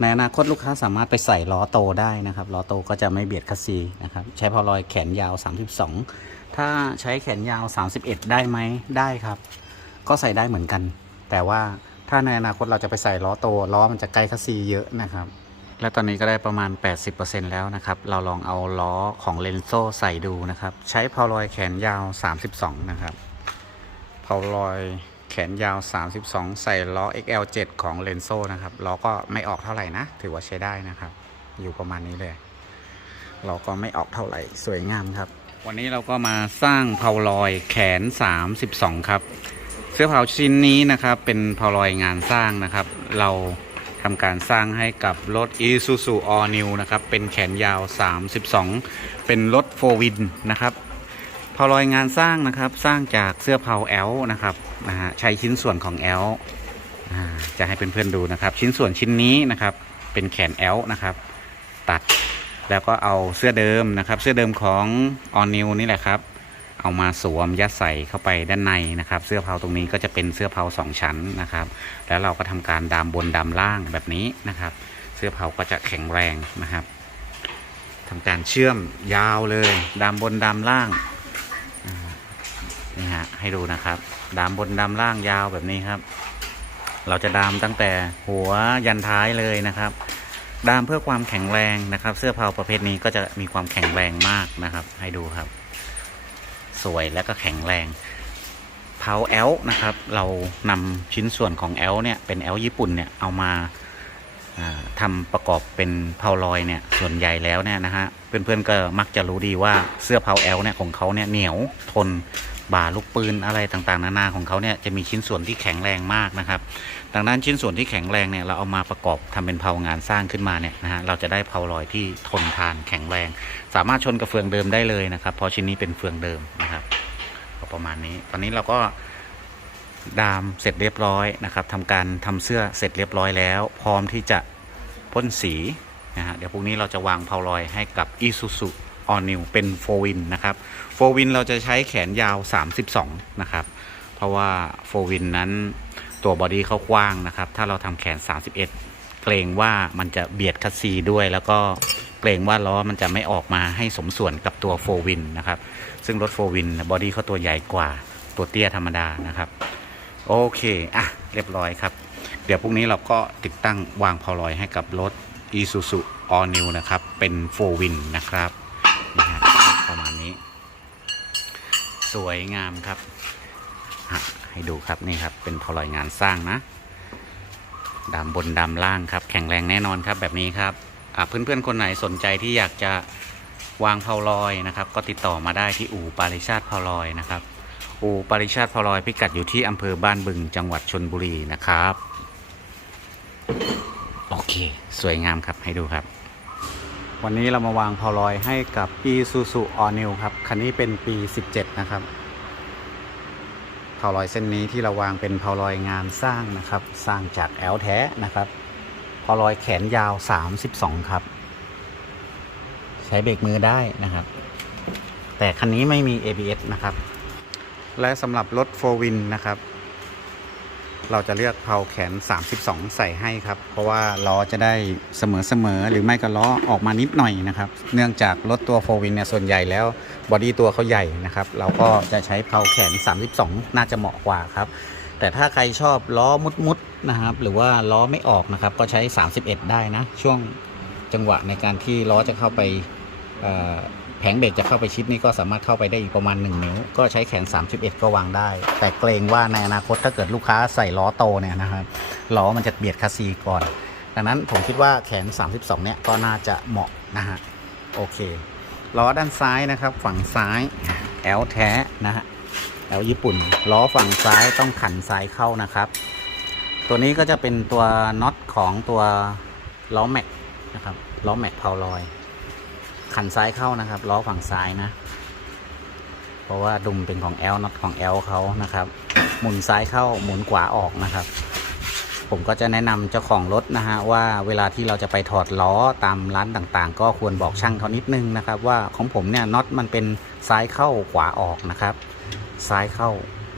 ในอนาคตลูกค้าสามารถไปใส่ล้อโตได้นะครับล้อโตก็จะไม่เบียดคัสซีนะครับใช้พอลอยแขนยาว 32 ถ้าใช้แขนยาว 31 ได้ไหมได้ครับ ก็ใส่ได้เหมือนกัน แต่ว่าถ้าในอนาคตเราจะไปใส่ล้อโตล้อมันจะใกล้คัสซีเยอะนะครับและตอนนี้ก็ได้ประมาณ 80%แล้วนะครับ เราลองเอาล้อของเลนโซใส่ดูนะครับ ใช้พอลอยแขนยาว 32 นะครับพอลอย แขนยาว 32 ใส่ล้อ XL7 ของเลนโซนะครับล้อก็ไม่ออกเท่าไหร่นะ ถือว่าใช้ได้นะครับ อยู่ประมาณนี้เลยเราก็ไม่ออกเท่าไหร่สวยงามครับ วันนี้เราก็มาสร้างเพาลอยแขน 32 ครับ เสื้อเผาชิ้นนี้นะครับ เป็นเพาลอยงานสร้างนะครับ เราทำการสร้างให้กับรถ Isuzu All New นะครับ เป็นแขนยาว 32 เป็นรถโฟวินนะครับเพาลอยงานสร้างนะครับ สร้างจากเสื้อเผาแอลนะครับ นะฮะใช้ชิ้นส่วนของแอลจะให้เพื่อนๆดูนะครับ ชิ้นส่วนชิ้นนี้นะครับ เป็นแขนแอลนะครับ ตัดแล้วก็เอาเสื้อเดิมนะครับ เสื้อเดิมของออนิวนี่แหละครับ เอามาสวมยัดใส่เข้าไปด้านในนะครับ เสื้อเผาตรงนี้ก็จะเป็นเสื้อเผาสองชั้นนะครับ แล้วเราก็ทำการดามบนดามล่างแบบนี้นะครับ เสื้อเผาก็จะแข็งแรงนะครับทำการเชื่อมยาวเลย ดามบนดามล่าง นี่ฮะให้ดูนะครับ ดามบนดามล่างยาวแบบนี้ครับ เราจะดามตั้งแต่หัวยันท้ายเลยนะครับ ดามเพื่อความแข็งแรงนะครับ เสื้อเผาประเภทนี้ก็จะมีความแข็งแรงมากนะครับ ให้ดูครับ สวยและก็แข็งแรงเผาแอลนะครับ เรานำชิ้นส่วนของแอลเนี่ยเป็นแอลญี่ปุ่นเนี่ยเอามาอ่าทำประกอบเป็นเผาลอยเนี่ยส่วนใหญ่แล้วเนี่ยนะฮะเพื่อนๆก็มักจะรู้ดีว่าเสื้อเผาแอลเนี่ยของเขาเนี่ยเหนียวทน บ่าลูกปืนอะไรต่างๆ นานาของเขาเนี่ยจะมีชิ้นส่วนที่แข็งแรงมากนะครับ ดังนั้นชิ้นส่วนที่แข็งแรงเนี่ยเราเอามาประกอบทำเป็นเพางานสร้างขึ้นมาเนี่ยนะฮะเราจะได้เพาลอยที่ทนทานแข็งแรง สามารถชนกับเฟืองเดิมได้เลยนะครับ เพราะชิ้นนี้เป็นเฟืองเดิมนะครับประมาณนี้ ตอนนี้เราก็ดามเสร็จเรียบร้อยนะครับทำการทำเสื้อเสร็จเรียบร้อยแล้ว พร้อมที่จะพ่นสีนะฮะเดี๋ยวพรุ่งนี้เราจะวางเพาลอยให้กับ Isuzu All New เป็นโฟวินนะครับโฟวินเราจะใช้แขนยาว 32 นะครับ เพราะว่าโฟวินนั้นตัวบอดี้เขากว้างนะครับ ถ้าเราทำแขน 31 เกรงว่ามันจะเบียดคัสซีด้วย แล้วก็เกรงว่าล้อมันจะไม่ออกมาให้สมส่วนกับตัวโฟวินนะครับ ซึ่งรถโฟวินบอดี้เขาตัวใหญ่กว่าตัวเตี้ยธรรมดานะครับ โอเค อะ เรียบร้อยครับ เดี๋ยวพรุ่งนี้เราก็ติดตั้งวางพอลอยให้กับรถ Isuzu All New นะครับ เป็นโฟวินนะครับ นะฮะประมาณนี้ สวยงามครับ ให้ดูครับนี่ครับ เป็นพลอยงานสร้างนะดำบนดำล่างครับ แข็งแรงแน่นอนครับแบบนี้ครับเพื่อนๆคนไหนสนใจที่อยากจะวางเพาลอยนะครับ ก็ติดต่อมาได้ที่อู่ปาริชาติเพาลอยนะครับอู่ปาริชาติเพาลอยพิกัดอยู่ที่อำเภอบ้านบึงจังหวัดชนบุรีนะครับ โอเค สวยงามครับให้ดูครับ วันนี้เรามาวางพาลอยให้กับ Isuzu All New ครับ คันนี้เป็นปี 17 นะครับพาลอยเส้นนี้ที่เราวางเป็นพาลอยงานสร้างนะครับ สร้างจากแอลแท้นะครับพาลอยแขนยาว 32 ครับ ใช้เบรกมือได้นะครับ แต่คันนี้ไม่มี ABS นะครับ และสำหรับรถโฟวินนะครับ เราจะเลือกเพาแขน 32 ใส่ให้ครับ เพราะว่าล้อจะได้เสมอๆ หรือไม่ก็ล้อออกมานิดหน่อยนะครับ เนื่องจากรถตัวโฟวินเนี่ยส่วนใหญ่แล้วบอดี้ตัวเขาใหญ่นะครับ เราก็จะใช้เพาแขน 32 น่าจะเหมาะกว่าครับ แต่ถ้าใครชอบล้อมุดๆนะครับ หรือว่าล้อไม่ออกนะครับ ก็ใช้ 31 ได้นะ ช่วงจังหวะในการที่ล้อจะเข้าไปอ แผงเบรกจะเข้าไปชิดนี่ก็สามารถเข้าไปได้อีกประมาณ 1 นิ้ว ก็ใช้แขน 31 ก็วางได้ แต่เกรงว่าในอนาคตถ้าเกิดลูกค้าใส่ล้อโตเนี่ยนะครับล้อมันจะเบียดคัสซีก่อน ดังนั้นผมคิดว่าแขน 32 เนี่ยก็น่าจะเหมาะนะฮะโอเคล้อด้านซ้ายนะครับฝั่งซ้ายแอลแท้นะฮะแอลญี่ปุ่นล้อฝั่งซ้ายต้องขันซ้ายเข้านะครับ ตัวนี้ก็จะเป็นตัวน็อตของตัวล้อแม็กนะครับล้อแม็กเพาลอย ขันซ้ายเข้านะครับล้อฝั่งซ้ายนะ เพราะว่าดุมเป็นของ L น็อตของ L เขานะครับ หมุนซ้ายเข้าหมุนขวาออกนะครับ ผมก็จะแนะนำเจ้าของรถนะฮะว่าเวลาที่เราจะไปถอดล้อตามร้านต่างๆ ก็ควรบอกช่างเขานิดนึงนะครับ ว่าของผมเนี่ยน็อตมันเป็นซ้ายเข้าขวาออกนะครับ ซ้ายเข้า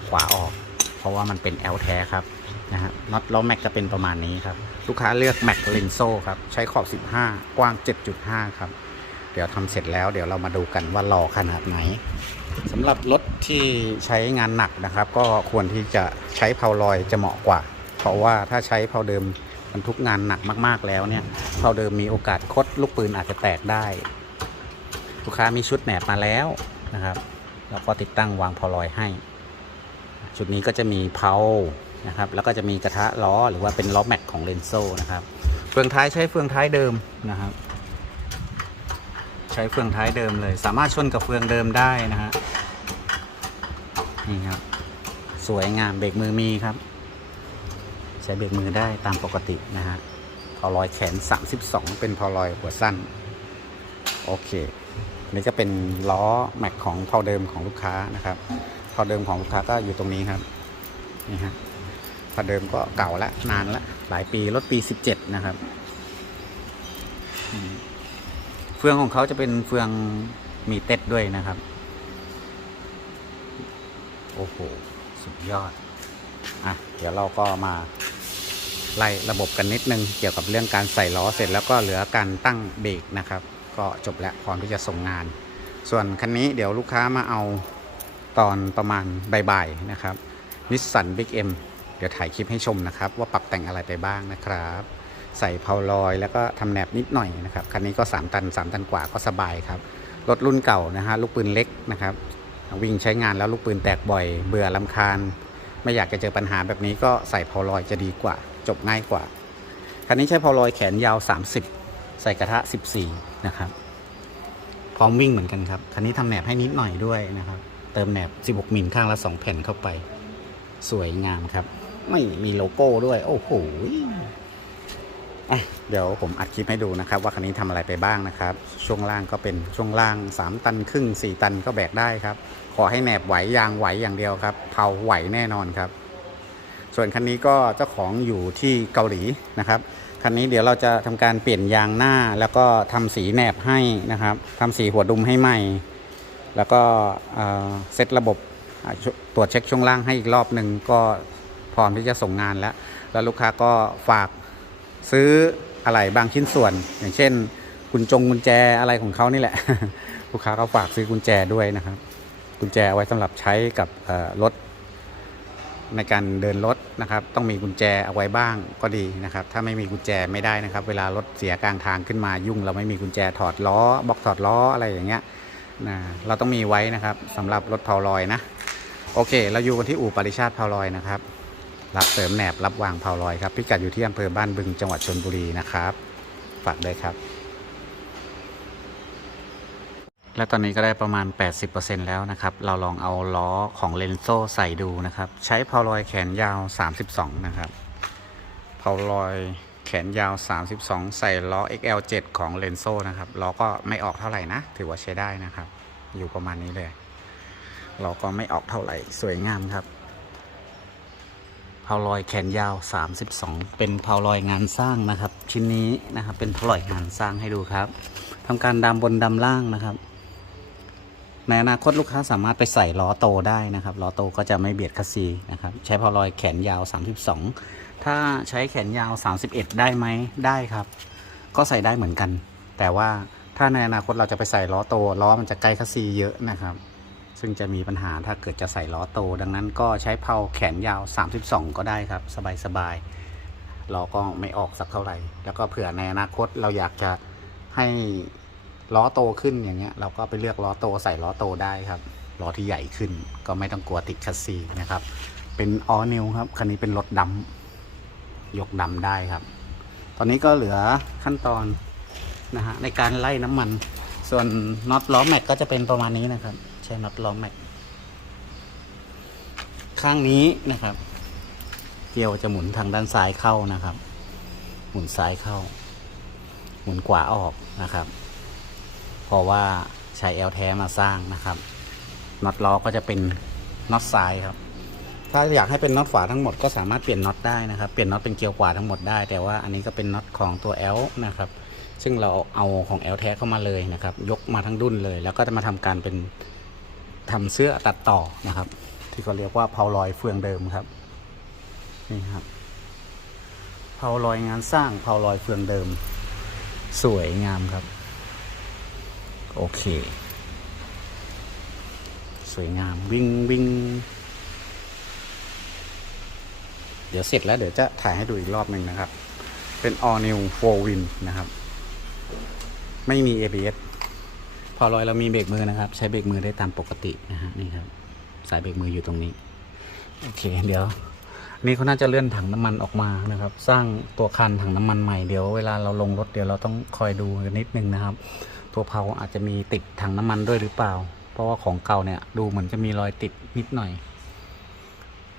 ขวาออก เพราะว่ามันเป็น L แท้ครับนะฮะน็อตล้อแม็กจะเป็นประมาณนี้ครับลูกค้าเลือกแม็กเลนโซครับใช้ขอบ 15 กว้าง 7.5 ครับ เดี๋ยวทำเสร็จแล้วเดี๋ยวเรามาดูกันว่าหล่อขนาดไหนสำหรับรถที่ใช้งานหนักนะครับ ก็ควรที่จะใช้เพาลอยจะเหมาะกว่า เพราะว่าถ้าใช้เพาเดิมบรรทุกงานหนักมาก ๆ แล้วเนี่ยเพาเดิมมีโอกาสคดลูกปืนอาจจะแตกได้ ลูกค้ามีชุดแหนบมาแล้วนะครับ แล้วก็ติดตั้งวางเพาลอยให้ ชุดนี้ก็จะมีเพานะครับแล้วก็จะมีกระทะล้อหรือว่าเป็นล้อแม็กของเลนโซนะครับเฟืองท้ายใช้เฟืองท้ายเดิมนะครับ ใช้เฟืองท้ายเดิมเลย สามารถชนกับเฟืองเดิมได้นะฮะนี่ครับ สวยงามเบรกมือมีครับ ใช้เบรกมือได้ตามปกตินะฮะพอลอยแขน 32 เป็นพอลอยหัวสั้น โอเคนี่ก็เป็นล้อแม็กของพอเดิมของลูกค้านะครับ พอเดิมของลูกค้าก็อยู่ตรงนี้ครับนี่ฮะพอเดิมก็เก่าละนานละหลายปีรถปี 17 นะครับ ฟืองของเขาจะเป็นเฟืองมีเต็ดด้วยนะครับ โอ้โห สุดยอด อะ เดี๋ยวเราก็มาไล่ระบบกันนิดนึง เกี่ยวกับเรื่องการใส่ล้อเสร็จแล้วก็เหลือการตั้งเบรกนะครับ ก็จบแล้วพร้อมที่จะส่งงาน ส่วนคันนี้เดี๋ยวลูกค้ามาเอาตอนประมาณบ่ายๆนะครับนิสสันบิ๊กเอ็มเดี๋ยวถ่ายคลิปให้ชมนะครับ ว่าปรับแต่งอะไรไปบ้างนะครับ ใส่เพาลอยแล้วก็ทำแหนบนิดหน่อยนะครับคันนี้ก็ 3 ตัน 3 ตันกว่าก็สบายครับรถรุ่นเก่านะฮะลูกปืนเล็กนะครับวิ่งใช้งานแล้วลูกปืนแตกบ่อย เบื่อลำคาญ ไม่อยากจะเจอปัญหาแบบนี้ก็ใส่เพาลอยจะดีกว่า จบง่ายกว่าคันนี้ใช้เพาลอยแขนยาว 30 ใส่กระทะ 14 นะครับพร้อมวิ่งเหมือนกันครับคันนี้ทำแหนบให้นิดหน่อยด้วยนะครับ เติมแหนบ 16มิลข้างละ 2 แผ่นเข้าไป สวยงามครับ ไม่มีโลโก้ด้วย โอ้โห อะเดี๋ยวผมอัดคลิปให้ดูนะครับ ว่าคันนี้ทำอะไรไปบ้างนะครับ ช่วงล่างก็เป็นช่วงล่าง 3 ตันครึ่ง 4 ตันก็แบกได้ครับ ขอให้แหนบไหวยางไหวอย่างเดียวครับเผาไหวแน่นอนครับ ส่วนคันนี้ก็เจ้าของอยู่ที่เกาหลีนะครับคันนี้เดี๋ยวเราจะทำการเปลี่ยนยางหน้า แล้วก็ทำสีแหนบให้นะครับทำสีหัวดุมให้ใหม่ แล้วก็เซตระบบตรวจเช็คช่วงล่างให้อีกรอบหนึ่งก็พร้อมที่จะส่งงานแล้ว แล้วลูกค้าก็ฝาก ซื้ออะไรบางชิ้นส่วน อย่างเช่น กุญจงกุญแจอะไรของเขานี่แหละ ลูกค้าก็ฝากซื้อกุญแจด้วยนะครับ กุญแจเอาไว้สำหรับใช้กับรถในการเดินรถนะครับ ต้องมีกุญแจเอาไว้บ้างก็ดีนะครับ ถ้าไม่มีกุญแจไม่ได้นะครับ เวลารถเสียกลางทางขึ้นมายุ่ง เราไม่มีกุญแจถอดล้อบล็อกถอดล้ออะไรอย่างเงี้ยนะเราต้องมีไว้นะครับสำหรับรถเผาลอยนะ โอเค เราอยู่กันที่อู่ปริชาติเผาลอยนะครับ รับเสริมแหนบรับวางเผาลอยครับพิกัดอยู่ที่อำเภอบ้านบึงจังหวัดชนบุรีนะครับฝากด้วยครับ และตอนนี้ก็ได้ประมาณ 80%แล้วนะครับ เราลองเอาล้อของเลนโซใส่ดูนะครับ ใช้เพาลอยแขนยาว 32 นะครับเพาลอยแขนยาว 32 ใส่ล้อ XL7 ของเลนโซนะครับล้อก็ไม่ออกเท่าไหร่นะ ถือว่าใช้ได้นะครับ อยู่ประมาณนี้เลยล้อก็ไม่ออกเท่าไหร่สวยงามครับ เพาลอยแขนยาว 32 เป็นเพาลอยงานสร้างนะครับ ชิ้นนี้นะครับ เป็นเพาลอยงานสร้างให้ดูครับทำการดำบนดำล่างนะครับ ในอนาคตลูกค้าสามารถไปใส่ล้อโตได้นะครับล้อโตก็จะไม่เบียดคัสซีนะครับ ใช้เพาลอยแขนยาว 32 ถ้าใช้แขนยาว 31 ได้ไหมได้ครับ ก็ใส่ได้เหมือนกัน แต่ว่าถ้าในอนาคตเราจะไปใส่ล้อโตล้อมันจะใกล้คัสซีเยอะนะครับ ซึ่งจะมีปัญหาถ้าเกิดจะใส่ล้อโต ดังนั้นก็ใช้เพาแขนยาว 32 ก็ได้ครับ สบายๆล้อก็ไม่ออกสักเท่าไหร่ แล้วก็เผื่อในอนาคตเราอยากจะให้ล้อโตขึ้นอย่างเงี้ย เราก็ไปเลือกล้อโตใส่ล้อโตได้ครับล้อที่ใหญ่ขึ้น ก็ไม่ต้องกลัวติดคัสซีนะครับ เป็นออนิวครับคันนี้เป็นรถดำยกดำได้ครับ ตอนนี้ก็เหลือขั้นตอนนะฮะในการไล่น้ำมัน ส่วนน็อตล้อแม็กก็จะเป็นประมาณนี้นะครับ ใช้น็อตล้อแม็ก ข้างนี้นะครับ เกลียวจะหมุนทางด้านซ้ายเข้านะครับ หมุนซ้ายเข้า หมุนขวาออกนะครับ เพราะว่าใช้แอลแท้มาสร้างนะครับน็อตล้อก็จะเป็นน็อตซ้ายครับ ถ้าอยากให้เป็นน็อตขวาทั้งหมดก็สามารถเปลี่ยนน็อตได้นะครับ เปลี่ยนน็อตเป็นเกลียวขวาทั้งหมดได้ แต่ว่าอันนี้ก็เป็นน็อตของตัว L นะครับ ซึ่งเราเอาของ L แท้เข้ามาเลยนะครับ ยกมาทั้งดุนเลย แล้วก็จะมาทำการเป็น ทำเสื้อตัดต่อนะครับ ที่เขาเรียกว่าเพาลอยเฟืองเดิมครับนี่ครับเผาลอยงานสร้างเผาลอยเฟืองเดิม สวยงามครับ โอเค สวยงามวิ่งวิ่งเดี๋ยวเสร็จแล้วเดี๋ยวจะถ่ายให้ดูอีกรอบหนึ่งนะครับ เป็น all new four win นะครับ ไม่มี ABS อลอยเรามีเบรกมือนะครับ ใช้เบรกมือได้ตามปกตินะฮะนี่ครับ สายเบรกมืออยู่ตรงนี้ โอเค เดี๋ยว นี่เขาน่าจะเลื่อนถังน้ำมันออกมานะครับ สร้างตัวคันถังน้ำมันใหม่เดี๋ยวเวลาเราลงรถเดี๋ยวเราต้องคอยดูกันนิดนึงนะครับ ตัวเพลาอาจจะมีติดถังน้ำมันด้วยหรือเปล่า เพราะว่าของเก่าเนี่ยดูเหมือนจะมีรอยติดนิดหน่อย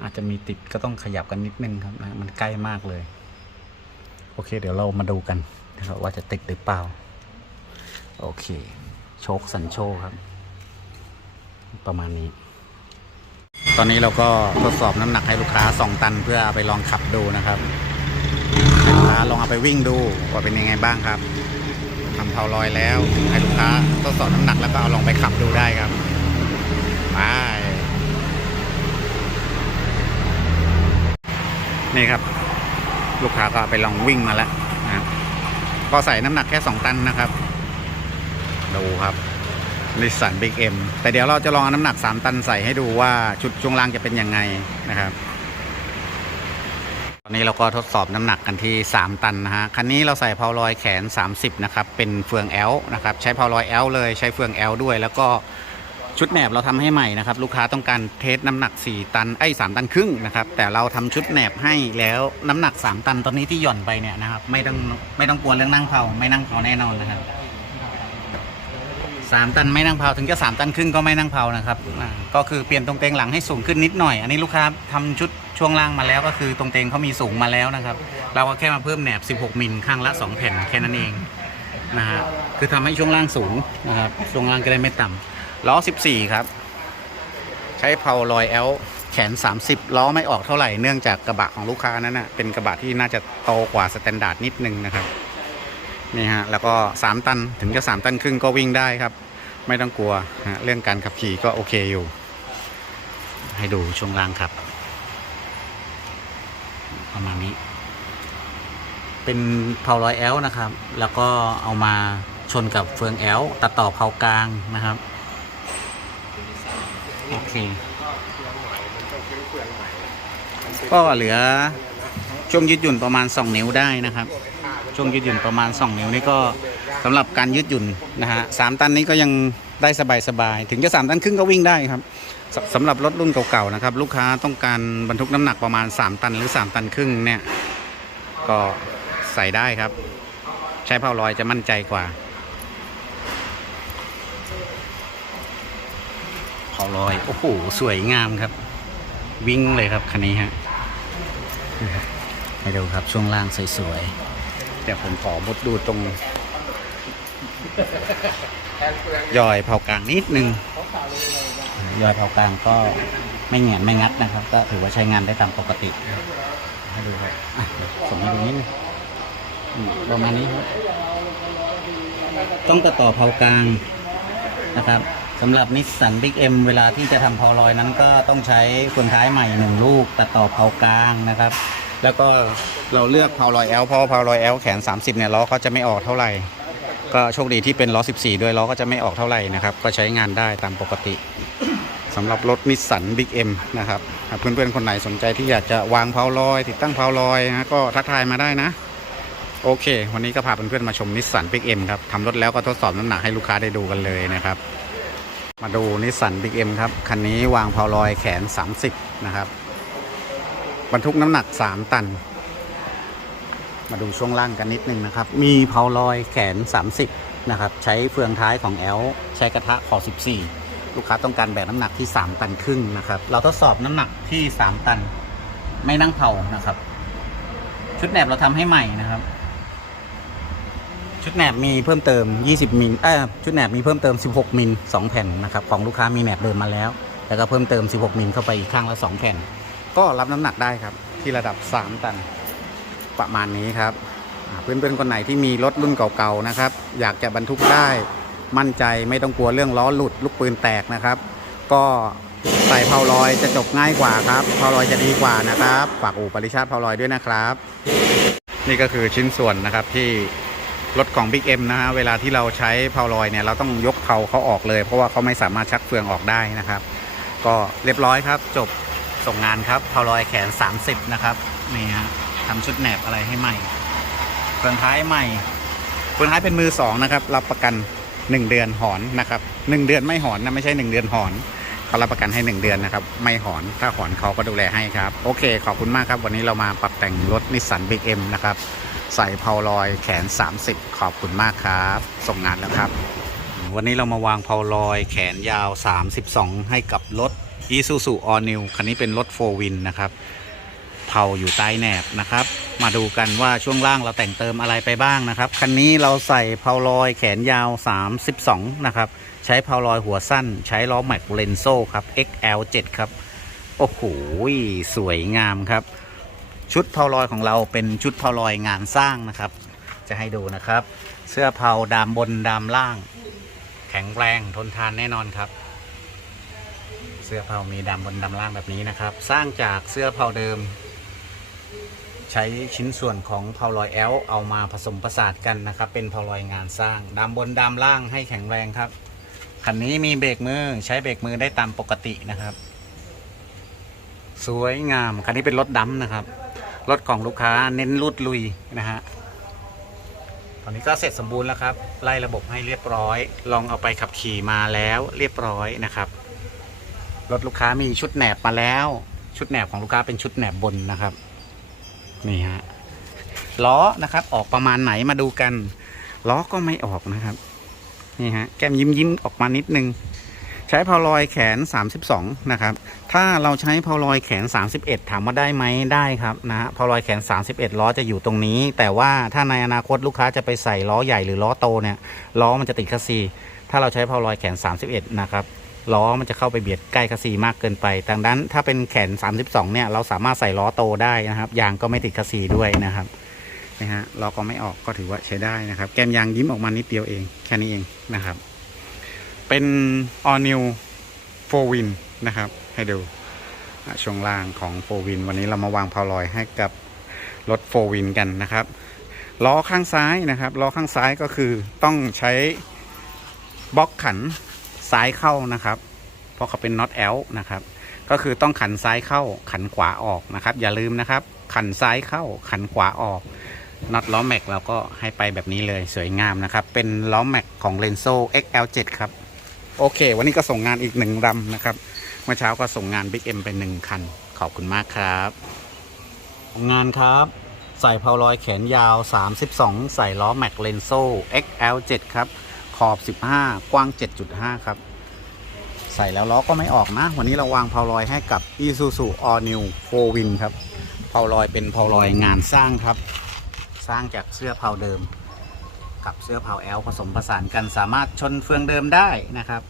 อาจจะมีติดก็ต้องขยับกันนิดนึงครับนะมันใกล้มากเลย โอเค เดี๋ยวเรามาดูกันนะครับว่าจะติดหรือเปล่า โอเค โชคสันโชครับ ประมาณนี้ ตอนนี้เราก็ทดสอบน้ำหนักให้ลูกค้า 2 ตันเพื่อเอาไปลองขับดูนะครับลูกค้าลองเอาไปวิ่งดูว่าเป็นยังไงบ้างครับทำเผาลอยแล้ว ให้ลูกค้าทดสอบน้ำหนักแล้วก็เอาลองไปขับดูได้ครับไปนี่ครับ ลูกค้าก็ไปลองวิ่งมาแล้วนะครับก็ใส่น้ำหนักแค่ 2 ตันนะครับ ดูครับนิสสันบิ๊กเอ็มแต่เดี๋ยวเราจะลองน้ำหนัก 3 ตันใส่ให้ดูว่าชุดช่วงล่างจะเป็นยังไงนะครับ ตอนนี้เราก็ทดสอบน้ำหนักกันที่ 3 ตันนะฮะ คันนี้เราใส่เพาลอยแขน 30 นะครับ เป็นเฟืองแอลนะครับ ใช้เพาลอยแอลเลย ใช้เฟืองแอลด้วย แล้วก็ชุดแหนบเราทำให้ใหม่นะครับ ลูกค้าต้องการเทสน้ำหนัก 4 ตันไอ้ย3ตันครึ่งนะครับ แต่เราทำชุดแหนบให้แล้วน้ำหนัก 3 ตันตอนนี้ที่หย่อนไปเนี่ยนะครับ ไม่ต้องไม่ต้องกลัวเรื่องนั่งเผาไม่นั่งเผาแน่นอนนะครับ สามตันไม่นั่งเผาถึงจะสามตันครึ่งก็ไม่นั่งเผานะครับอ่าก็คือเปลี่ยนตรงเตงหลังให้สูงขึ้นนิดหน่อย อันนี้ลูกค้าทำชุดช่วงล่างมาแล้วก็คือตรงเตงเขามีสูงมาแล้วนะครับ เราก็แค่มาเพิ่มแหนบ 16 มิลข้างละ 2 แผ่นแค่นั้นเองนะฮะคือทำให้ช่วงล่างสูงนะครับช่วงล่างก็ได้ไม่ต่ำล้อ 14 ครับ ใช้เพาลอยแอลแขน 30 ล้อไม่ออกเท่าไหร่เนื่องจากกระบะของลูกค้านั้นนะเป็นกระบะที่น่าจะโตกว่าสแตนดาร์ดนิดนึงนะครับ นี่ฮะ แล้วก็ 3 ตันถึงจะ 3 ตันครึ่งก็วิ่งได้ครับ ไม่ต้องกลัวฮะเรื่องการขับขี่ก็โอเคอยู่ ให้ดูช่วงล่างครับ ประมาณนี้ เป็นเพาร้อยแอลนะครับ แล้วก็เอามาชนกับเฟืองแอลตัดต่อเพากลางนะครับ โอเค ก็เหลือช่วงยืดหยุ่นประมาณ 2 นิ้วได้นะครับ ช่วงยืดหยุ่นประมาณ 2 นิ้วนี่ก็สำหรับการยืดหยุ่นนะฮะสามตันนี้ก็ยังได้สบายๆถึงจะ 3 ตันครึ่งก็วิ่งได้ครับสสำหรับรถรุ่นเก่าๆนะครับ ลูกค้าต้องการบรรทุกน้ำหนักประมาณ 3 ตันหรือ 3 ตันครึ่งเนี่ยก็ใส่ได้ครับ ใช้เผาลอยจะมั่นใจกว่าเผาลอยโอ้โหสวยงามครับ วิ่งเลยครับคันนี้ฮะให้ดูครับช่วงล่างสวยๆ เดี๋ยวผมขอมุดดูตรงย่อยเผากลางนิดนึงย่อยเผากลางก็ไม่แหงนไม่งัดนะครับ ก็ถือว่าใช้งานได้ตามปกติให้ดูครับอะส่งให้ดูนิดนึงอืมประมาณนี้ครับต้องตัดต่อเผากลางนะครับสำหรับนิสสันบิ๊กเอ็มเวลาที่จะทำเผาลอยนั้นก็ต้องใช้เฟืองท้ายใหม่หนึ่งลูกตัดต่อเผากลางนะครับ แล้วก็เราเลือกเผาลอยแอลเพราะว่าเผาลอยแอลแขน 30เนี่ยล้อเขาจะไม่ออกเท่าไหร่ ก็โชคดีที่เป็นล้อ 14 ด้วยล้อก็จะไม่ออกเท่าไหร่นะครับก็ใช้งานได้ตามปกติสำหรับรถนิสสันบิ๊กเอ็มนะครับเพื่อนๆคนไหนสนใจที่อยากจะวางเผาลอย ติดตั้งเผาลอยนะก็ทักทายมาได้นะ โอเค วันนี้ก็พาเพื่อนๆมาชมนิสสันบิ๊กเอ็มครับทำรถแล้วก็ทดสอบน้ำหนักให้ลูกค้าได้ดูกันเลยนะครับ มาดูนิสสันบิ๊กเอ็มครับ คันนี้วางเผาลอยแขน 30 นะครับ บรรทุกน้ำหนัก 3 ตัน มาดูช่วงล่างกันนิดนึงนะครับ มีเผาลอยแขน 30 นะครับ ใช้เฟืองท้ายของแอลใช้กระทะขอ 14 ลูกค้าต้องการแบกน้ำหนักที่ 3 ตันครึ่งนะครับ เราทดสอบน้ำหนักที่ 3 ตัน ไม่นั่งเผานะครับ ชุดแหนบเราทำให้ใหม่นะครับชุดแหนบมีเพิ่มเติม 20 มิลเอ้ยชุดแหนบมีเพิ่มเติม 16 มิล 2 แผ่นนะครับ ของลูกค้ามีแหนบเดิมมาแล้ว แล้วก็เพิ่มเติม 16 มิลเข้าไปอีกข้างละ 2 แผ่น ก็รับน้ำหนักได้ครับ ที่ระดับ 3 ตันประมาณนี้ครับเพื่อนๆคนไหนที่มีรถรุ่นเก่าๆนะครับ อยากจะบรรทุกได้มั่นใจไม่ต้องกลัวเรื่องล้อหลุดลูกปืนแตกนะครับ ก็ใส่เพาลอยจะจบง่ายกว่าครับเพาลอยจะดีกว่านะครับฝากอู่ปริชาติเพาลอยด้วยนะครับ นี่ก็คือชิ้นส่วนนะครับที่รถของ Big M นะฮะเวลาที่เราใช้เพาลอยเนี่ยเราต้องยกเพาเขาออกเลย เพราะว่าเขาไม่สามารถชักเฟืองออกได้นะครับ ก็เรียบร้อยครับจบ ส่งงานครับเพาลอยแขน 30 นะครับนี่ฮะทำชุดแหนบอะไรให้ใหม่เฟืองท้ายใหม่เฟืองท้ายเป็นมือสองนะครับ รับประกัน 1 เดือนหอนนะครับ 1 เดือนไม่หอนนะไม่ใช่ 1 เดือนหอนเขารับประกันให้ 1 เดือนนะครับ ไม่หอนถ้าหอนเขาก็ดูแลให้ครับ โอเค ขอบคุณมากครับ วันนี้เรามาปรับแต่งรถนิสสันบิ๊กเอ็มนะครับใส่เพาลอยแขน 30 ขอบคุณมากครับ ส่งงานแล้วครับ วันนี้เรามาวางเพาลอยแขนยาว 32 ให้กับรถ Isuzu All New คันนี้เป็นรถ4 Win นะครับเผาอยู่ใต้แหนบนะครับ มาดูกันว่าช่วงล่างเราแต่งเติมอะไรไปบ้างนะครับ คันนี้เราใส่เพาลอยแขนยาว 32 นะครับ ใช้เพาลอยหัวสั้น ใช้ล้อแม็กเลนโซครับ XL7 ครับ โอ้โห สวยงามครับ ชุดเพาลอยของเราเป็นชุดเพาลอยงานสร้างนะครับ จะให้ดูนะครับ เสื้อเพาดามบนดามล่าง แข็งแรงทนทานแน่นอนครับ เสื้อเพามีดำบนดำล่างแบบนี้นะครับ สร้างจากเสื้อเพาเดิม ใช้ชิ้นส่วนของเพาลอยแอลเอามาผสมประสานกันนะครับ เป็นเพาลอยงานสร้างดำบนดำล่างให้แข็งแรงครับคันนี้มีเบรกมือใช้เบรกมือได้ตามปกตินะครับ สวยงามคันนี้เป็นรถดำนะครับรถของลูกค้าเน้นรูดลุยนะฮะตอนนี้ก็เสร็จสมบูรณ์แล้วครับ ไล่ระบบให้เรียบร้อย ลองเอาไปขับขี่มาแล้วเรียบร้อยนะครับ รถลูกค้ามีชุดแหนบมาแล้ว ชุดแหนบของลูกค้าเป็นชุดแหนบบนนะครับ นี่ฮะล้อนะครับ ออกประมาณไหนมาดูกันล้อก็ไม่ออกนะครับ นี่ฮะแก้มยิ้มยิ้มออกมานิดนึง ใช้เพาลอยแขน 32 นะครับ ถ้าเราใช้เพาลอยแขน 31 ถามว่าได้ไหมได้ครับนะฮะเพาลอยแขน 31 ล้อจะอยู่ตรงนี้ แต่ว่าถ้าในอนาคตลูกค้าจะไปใส่ล้อใหญ่หรือล้อโตเนี่ยล้อมันจะติดคัสซีถ้าเราใช้เพาลอยแขน 31 นะครับ ล้อมันจะเข้าไปเบียดใกล้คัสซีมากเกินไป ดังนั้นถ้าเป็นแขน 32 เนี่ย เราสามารถใส่ล้อโตได้นะครับ ยางก็ไม่ติดคัสซีด้วยนะครับนะฮะล้อก็ไม่ออกก็ถือว่าใช้ได้นะครับ แกมยางยิ้มออกมานิดเดียวเอง แค่นี้เองนะครับ เป็น all new 4 win นะครับ ให้ดูช่วงล่างของ 4 win วันนี้เรามาวางเพาลอยให้กับรถ 4 win กันนะครับล้อข้างซ้ายนะครับล้อข้างซ้ายก็คือต้องใช้บล็อกขัน ซ้ายเข้านะครับ เพราะเขาเป็นน็อตแอลนะครับ ก็คือต้องขันซ้ายเข้าขันขวาออกนะครับ อย่าลืมนะครับ ขันซ้ายเข้าขันขวาออกน็อตล้อแม็กเราก็ให้ไปแบบนี้เลยสวยงามนะครับ เป็นล้อแม็กของ l e n z o XL7 ครับ โอเค วันนี้ก็ส่งงานอีกหนึ่งลำนะครับ เมื่อเช้าก็ส่งงาน Big M ไปหนึ่งคัน ขอบคุณมากครับงานครับใส่เพาลอยแขนยาว 32 ใส่ล้อแม็กเลนโซ XL7 ครับ ขอบ 15 กว้าง 7.5 ครับ ใส่แล้วล้อก็ไม่ออกนะ วันนี้เราวางเพาลอยให้กับ Isuzu All New 4 Win ครับเพาลอยเป็นเพาลอยงานสร้างครับ สร้างจากเสื้อเพาเดิม กับเสื้อเผาแอลผสมผสานกันสามารถชนเฟืองเดิมได้นะครับ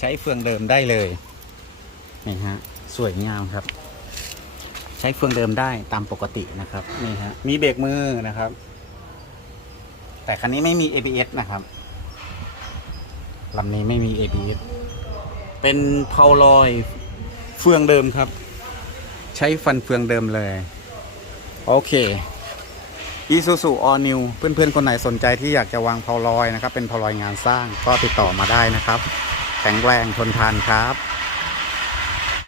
ใช้เฟืองเดิมได้เลยนี่ฮะสวยงามครับ ใช้เฟืองเดิมได้ตามปกตินะครับนี่ฮะมีเบรกมือนะครับ แต่คันนี้ไม่มี ABS นะครับ ลำนี้ไม่มี ABS เป็นเพาลอยเฟืองเดิมครับ ใช้ฟันเฟืองเดิมเลย โอเค Isuzu All New เพื่อนๆ คนไหนสนใจที่อยากจะวางเพาลอยนะครับ เป็นเพาลอยงานสร้างก็ติดต่อมาได้นะครับ แข็งแรงทนทานครับ